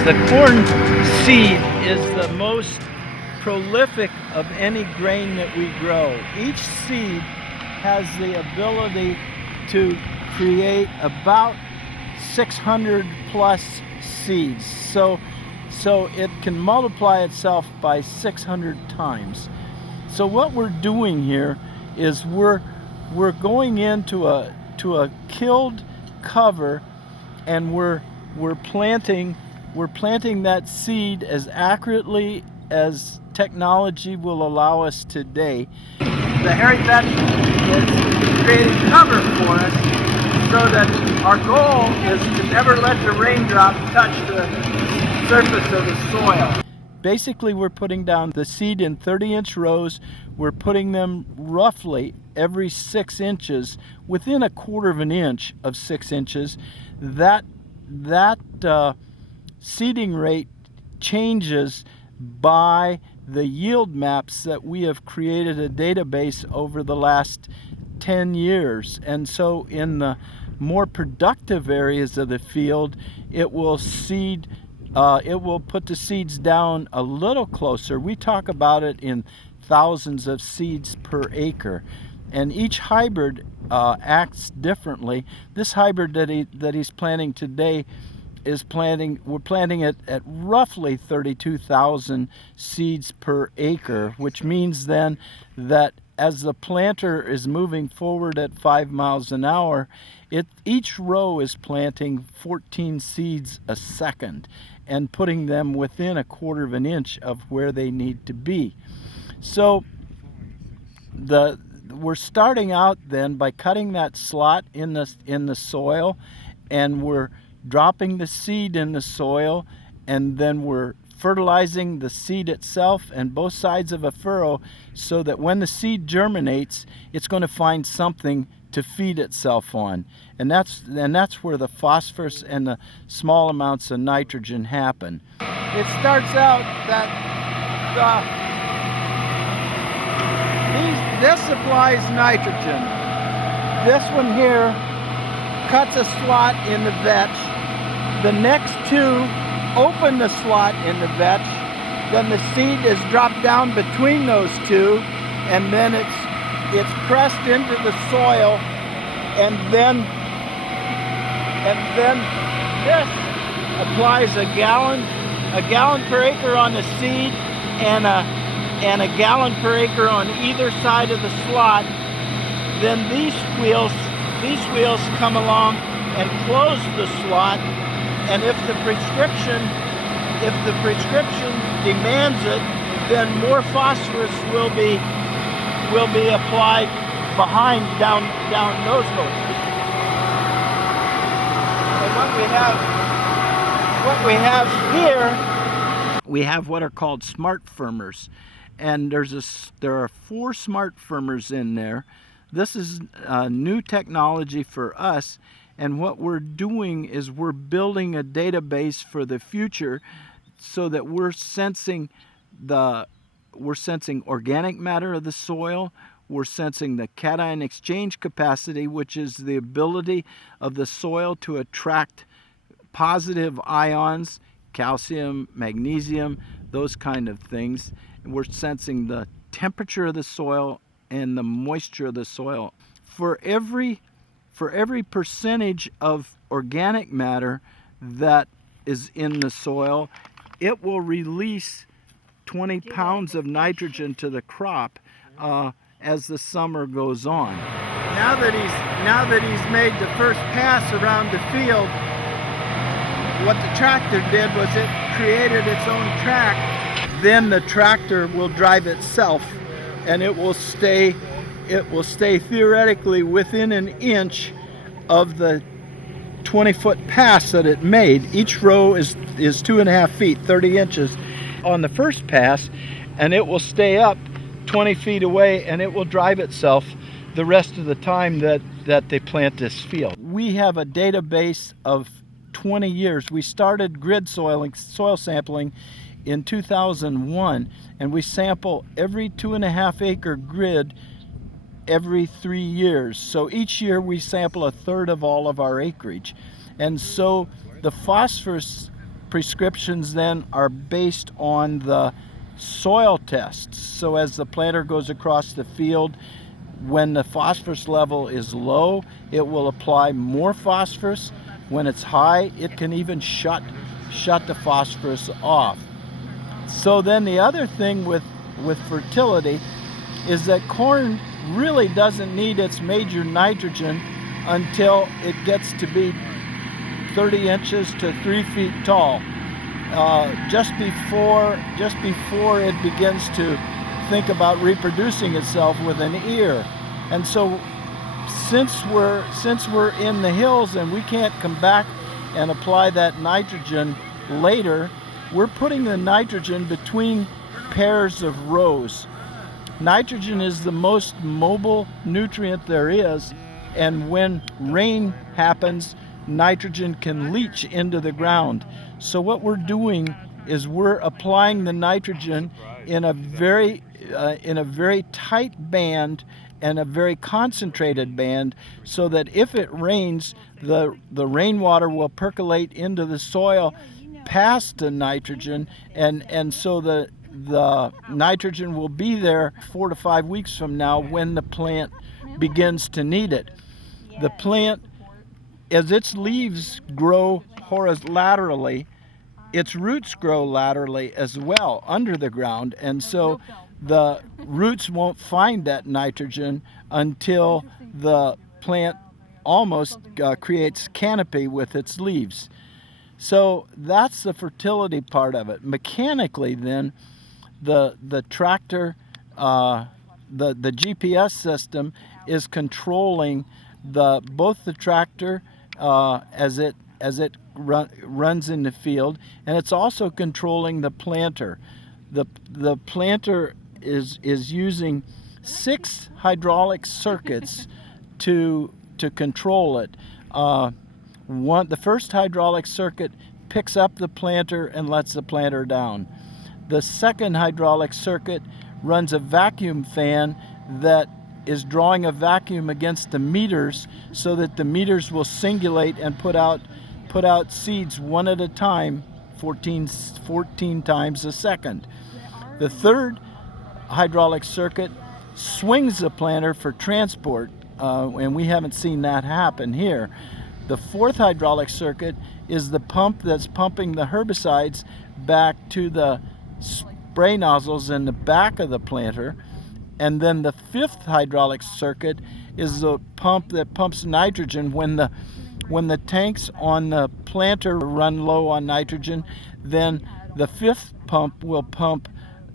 The corn seed is the most prolific of any grain that we grow. Each seed has the ability to create about 600 plus seeds. So it can multiply itself by 600 times. So what we're doing here is we're going into a killed cover, and we're planting that seed as accurately as technology will allow us today. The hairy bed is creating cover for us so that our goal is to never let the raindrop touch the surface of the soil. Basically, we're putting down the seed in 30-inch rows. We're putting them roughly every 6 inches, within a quarter of an inch of 6 inches. That seeding rate changes by the yield maps that we have created a database over the last 10 years. And so in the more productive areas of the field, it will put the seeds down a little closer. We talk about it in thousands of seeds per acre, and each hybrid acts differently. This hybrid that he's planting today we're planting it at roughly 32,000 seeds per acre, which means then that as the planter is moving forward at 5 miles an hour, each row is planting 14 seeds a second and putting them within a quarter of an inch of where they need to be. So we're starting out then by cutting that slot in the soil, and we're dropping the seed in the soil, and then we're fertilizing the seed itself and both sides of a furrow so that when the seed germinates, it's going to find something to feed itself on. And that's where the phosphorus and the small amounts of nitrogen happen. It starts out that this supplies nitrogen. This one here cuts a slot in the vetch. The next two open the slot in the vetch. Then the seed is dropped down between those two, and then it's pressed into the soil, and then this applies a gallon per acre on the seed, and a gallon per acre on either side of the slot. Then these wheels come along and close the slot, and if the prescription demands it, then more phosphorus will be applied behind down nose hose. And what we have here, we have what are called smart firmers, and there are 4 smart firmers in there. This is new technology for us, and what we're doing is we're building a database for the future so that we're sensing organic matter of the soil. We're sensing the cation exchange capacity, which is the ability of the soil to attract positive ions, calcium, magnesium, those kind of things. And we're sensing the temperature of the soil and the moisture of the soil. For every percentage of organic matter that is in the soil, it will release 20 pounds of nitrogen to the crop as the summer goes on. Now that he's made the first pass around the field, what the tractor did was it created its own track. Then the tractor will drive itself, and it will stay theoretically within an inch of the 20-foot pass that it made. Each row is 2.5 feet, 30 inches on the first pass, and it will stay up 20 feet away, and it will drive itself the rest of the time that they plant this field. We have a database of 20 years. We started grid soil sampling in 2001, and we sample every 2.5 acre grid every 3 years. So each year we sample 1/3 of all of our acreage. And so the phosphorus prescriptions then are based on the soil tests. So as the planter goes across the field, when the phosphorus level is low, it will apply more phosphorus. When it's high, it can even shut the phosphorus off. So then the other thing with fertility is that corn really doesn't need its major nitrogen until it gets to be 30 inches to 3 feet tall, just before it begins to think about reproducing itself with an ear. And so since we're in the hills and we can't come back and apply that nitrogen later, we're putting the nitrogen between pairs of rows. Nitrogen is the most mobile nutrient there is, and when rain happens, nitrogen can leach into the ground. So what we're doing is we're applying the nitrogen in a very tight band and a very concentrated band, so that if it rains, the rainwater will percolate into the soil past the nitrogen, and so the nitrogen will be there 4 to 5 weeks from now when the plant begins to need it. The plant, as its leaves grow horizontally, its roots grow laterally as well under the ground, and so the roots won't find that nitrogen until the plant almost creates canopy with its leaves. So that's the fertility part of it. Mechanically then, the tractor, the GPS system is controlling both the tractor as it runs in the field, and it's also controlling the planter. The planter is using 6 hydraulic circuits to control it. The first hydraulic circuit picks up the planter and lets the planter down. The second hydraulic circuit runs a vacuum fan that is drawing a vacuum against the meters, so that the meters will singulate and put out seeds one at a time, 14 times a second. The third hydraulic circuit swings the planter for transport, and we haven't seen that happen here. The fourth hydraulic circuit is the pump that's pumping the herbicides back to the spray nozzles in the back of the planter. And then the fifth hydraulic circuit is the pump that pumps nitrogen when the tanks on the planter run low on nitrogen. Then the fifth pump will pump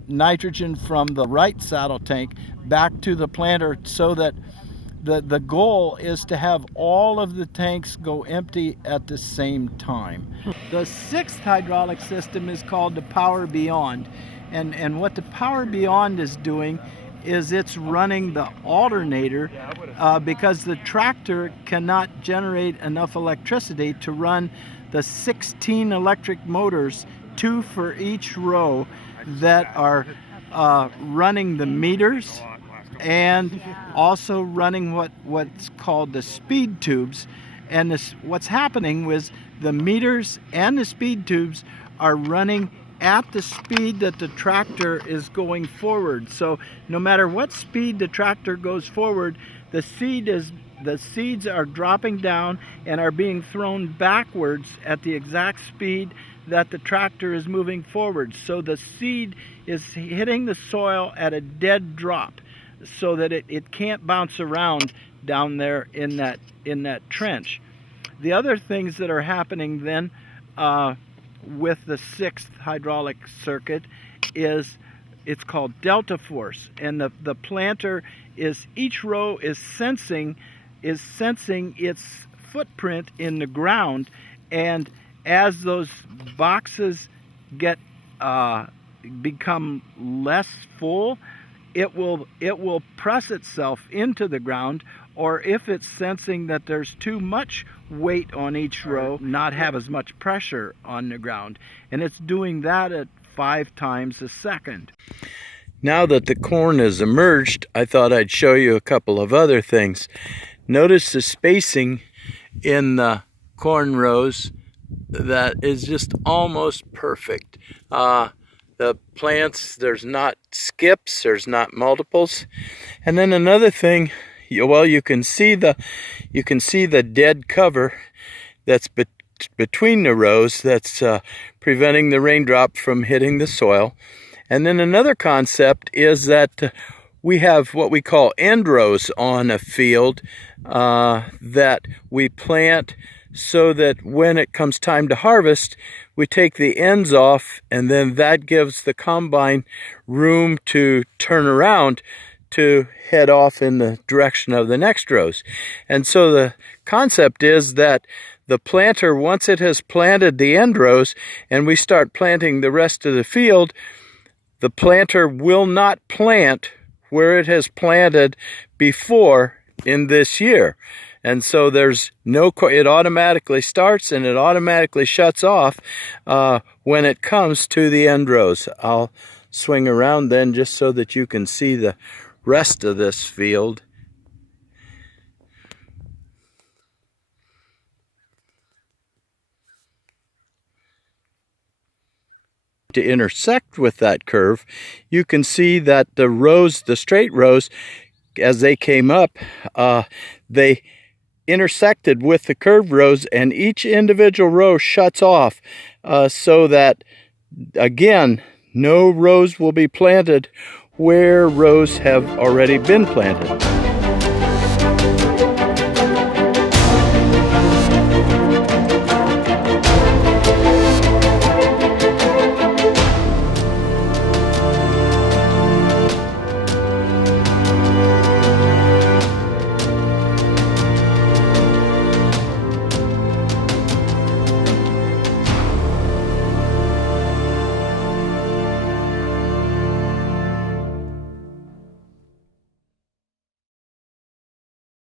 nitrogen from the right saddle tank back to the planter, so that the goal is to have all of the tanks go empty at the same time. The sixth hydraulic system is called the Power Beyond, and what the Power Beyond is doing is it's running the alternator because the tractor cannot generate enough electricity to run the 16 electric motors, 2 for each row, that are running the meters and also running what's called the speed tubes. And what's happening was the meters and the speed tubes are running at the speed that the tractor is going forward. So no matter what speed the tractor goes forward, the seeds are dropping down and are being thrown backwards at the exact speed that the tractor is moving forward. So the seed is hitting the soil at a dead drop, so that it can't bounce around down there in that trench. The other things that are happening then with the sixth hydraulic circuit is it's called delta force, and the planter each row is sensing its footprint in the ground, and as those boxes become less full, it will press itself into the ground, or if it's sensing that there's too much weight on each row, not have as much pressure on the ground. And it's doing that at 5 times a second. Now that the corn has emerged, I thought I'd show you a couple of other things. Notice the spacing in the corn rows. that is just almost perfect. The plants, there's not skips, there's not multiples. And then another thing, well, you can see the dead cover that's between the rows that's preventing the raindrop from hitting the soil. And then another concept is that we have what we call end rows on a field that we plant so that when it comes time to harvest, we take the ends off, and then that gives the combine room to turn around to head off in the direction of the next rows. And so the concept is that the planter, once it has planted the end rows and we start planting the rest of the field, the planter will not plant where it has planted before in this year. And so there's no, it automatically starts and it automatically shuts off when it comes to the end rows. I'll swing around then just so that you can see the rest of this field. To intersect with that curve, you can see that the rows, the straight rows, as they came up, they intersected with the curved rows, and each individual row shuts off so that, again, no rows will be planted where rows have already been planted.